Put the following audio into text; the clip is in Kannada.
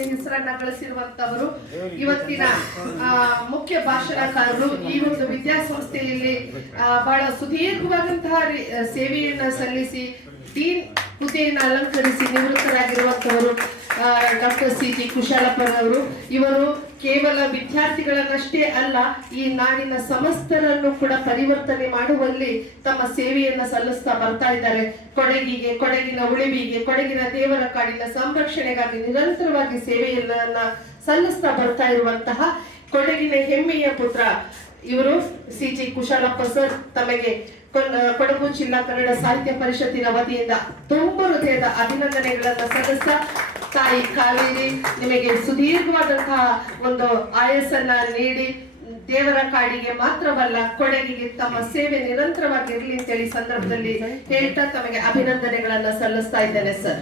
ಹುದ್ದೆ ಹೆಸರನ್ನ ಗಳಿಸಿರುವಂತವರು ಇವತ್ತಿನ ಮುಖ್ಯ ಭಾಷಣಕಾರರು. ಈ ಒಂದು ವಿದ್ಯಾಸಂಸ್ಥೆಯಲ್ಲಿ ಬಹಳ ಸುದೀರ್ಘವಾದಂತಹ ಸೇವೆಯನ್ನ ಸಲ್ಲಿಸಿ ಡೀನ್ ಹುದ್ದೆಯನ್ನು ಅಲಂಕರಿಸಿ ನಿವೃತ್ತರಾಗಿರುವಂತವರು ಡಾಕ್ಟರ್ ಸಿ ಜಿ ಕುಶಾಲಪ್ಪನವರು. ಇವರು ಕೇವಲ ವಿದ್ಯಾರ್ಥಿಗಳನ್ನಷ್ಟೇ ಅಲ್ಲ, ಈ ನಾಡಿನ ಸಮಸ್ತರನ್ನು ಕೂಡ ಪರಿವರ್ತನೆ ಮಾಡುವಲ್ಲಿ ತಮ್ಮ ಸೇವೆಯನ್ನ ಸಲ್ಲಿಸ್ತಾ ಬರ್ತಾ ಇದ್ದಾರೆ. ಕೊಡಗಿಗೆ, ಕೊಡಗಿನ ಉಳಿವಿಗೆ, ಕೊಡಗಿನ ದೇವರ ಕಾಡಿನ ಸಂರಕ್ಷಣೆಗಾಗಿ ನಿರಂತರವಾಗಿ ಸೇವೆಯನ್ನ ಸಲ್ಲಿಸ್ತಾ ಬರ್ತಾ ಇರುವಂತಹ ಕೊಡಗಿನ ಹೆಮ್ಮೆಯ ಪುತ್ರ ಇವರು ಸಿ ಜಿ ಕುಶಾಲಪ್ಪ ಸರ್. ತಮಗೆ ಕೊಡಗು ಜಿಲ್ಲಾ ಕನ್ನಡ ಸಾಹಿತ್ಯ ಪರಿಷತ್ತಿನ ವತಿಯಿಂದ ತುಂಬ ಹೃದಯದ ಅಭಿನಂದನೆಗಳನ್ನ ಸಲ್ಲಿಸ್ತಾ, ತಾಯಿ ಕಾವೇರಿ ನಿಮಗೆ ಸುದೀರ್ಘವಾದಂತಹ ಒಂದು ಆಯಸ್ಸನ್ನ ನೀಡಿ ದೇವರ ಕಾಡಿಗೆ ಮಾತ್ರವಲ್ಲ ಕೊಡಗಿಗೆ ತಮ್ಮ ಸೇವೆ ನಿರಂತರವಾಗಿ ಇರಲಿ ಅಂತೇಳಿ ಸಂದರ್ಭದಲ್ಲಿ ಹೇಳ್ತಾ ತಮಗೆ ಅಭಿನಂದನೆಗಳನ್ನ ಸಲ್ಲಿಸ್ತಾ ಇದ್ದೇನೆ ಸರ್.